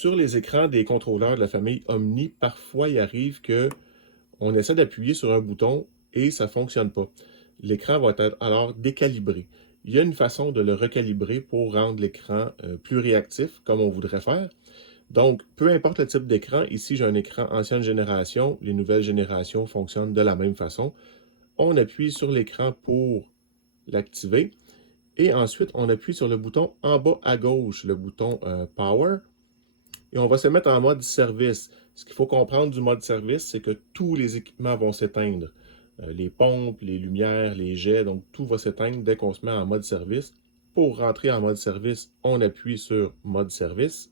Sur les écrans des contrôleurs de la famille Omni, parfois il arrive qu'on essaie d'appuyer sur un bouton et ça ne fonctionne pas. L'écran va être alors décalibré. Il y a une façon de le recalibrer pour rendre l'écran plus réactif, comme on voudrait faire. Donc, peu importe le type d'écran, ici j'ai un écran ancienne génération, les nouvelles générations fonctionnent de la même façon. On appuie sur l'écran pour l'activer et ensuite on appuie sur le bouton en bas à gauche, le bouton Power, et on va se mettre en mode service. Ce qu'il faut comprendre du mode service, c'est que tous les équipements vont s'éteindre. Les pompes, les lumières, les jets, donc tout va s'éteindre dès qu'on se met en mode service. Pour rentrer en mode service, on appuie sur mode service.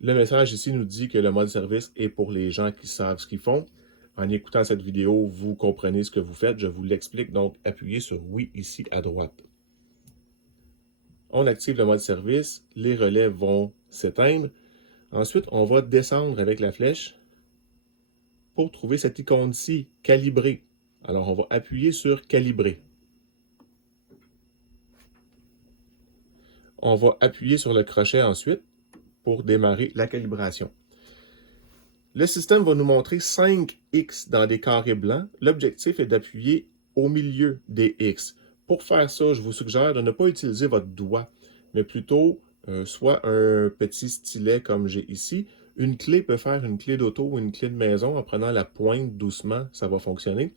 Le message ici nous dit que le mode service est pour les gens qui savent ce qu'ils font. En écoutant cette vidéo, vous comprenez ce que vous faites. Je vous l'explique, donc appuyez sur oui ici à droite. On active le mode service, les relais vont s'éteindre. Ensuite, on va descendre avec la flèche pour trouver cette icône-ci, calibrer. Alors, on va appuyer sur calibrer. On va appuyer sur le crochet ensuite pour démarrer la calibration. Le système va nous montrer 5 X dans des carrés blancs. L'objectif est d'appuyer au milieu des X. Pour faire ça, je vous suggère de ne pas utiliser votre doigt, mais plutôt soit un petit stylet comme j'ai ici. Une clé peut faire une clé d'auto ou une clé de maison en prenant la pointe doucement, ça va fonctionner.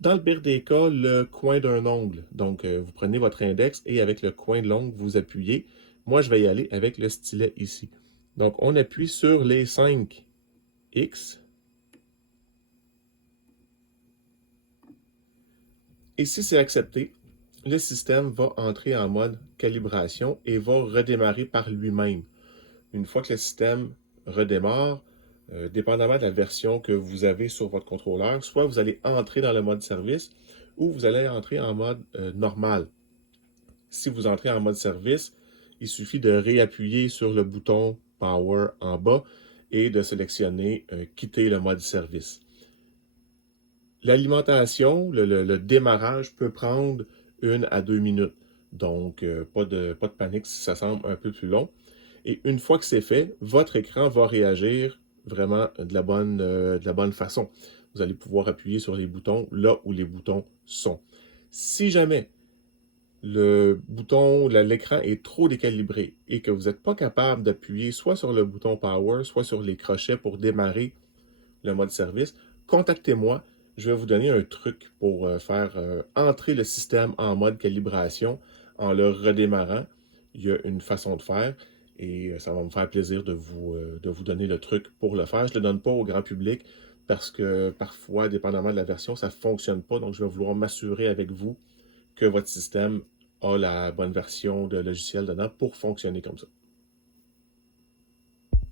Dans le pire des cas, le coin d'un ongle. Donc, vous prenez votre index et avec le coin de l'ongle, vous appuyez. Moi, je vais y aller avec le stylet ici. Donc, on appuie sur les 5 X. Et si c'est accepté, le système va entrer en mode calibration et va redémarrer par lui-même. Une fois que le système redémarre, dépendamment de la version que vous avez sur votre contrôleur, soit vous allez entrer dans le mode service ou vous allez entrer en mode normal. Si vous entrez en mode service, il suffit de réappuyer sur le bouton Power en bas et de sélectionner Quitter le mode service. L'alimentation, le démarrage peut prendre 1 à 2 minutes. Donc, pas de panique si ça semble un peu plus long. Et une fois que c'est fait, votre écran va réagir vraiment de la bonne façon. Vous allez pouvoir appuyer sur les boutons là où les boutons sont. Si jamais l'écran est trop décalibré et que vous n'êtes pas capable d'appuyer soit sur le bouton Power, soit sur les crochets pour démarrer le mode service, contactez-moi. Je vais vous donner un truc pour faire entrer le système en mode calibration en le redémarrant. Il y a une façon de faire et ça va me faire plaisir de vous donner le truc pour le faire. Je ne le donne pas au grand public parce que parfois, dépendamment de la version, ça ne fonctionne pas. Donc, je vais vouloir m'assurer avec vous que votre système a la bonne version de logiciel dedans pour fonctionner comme ça.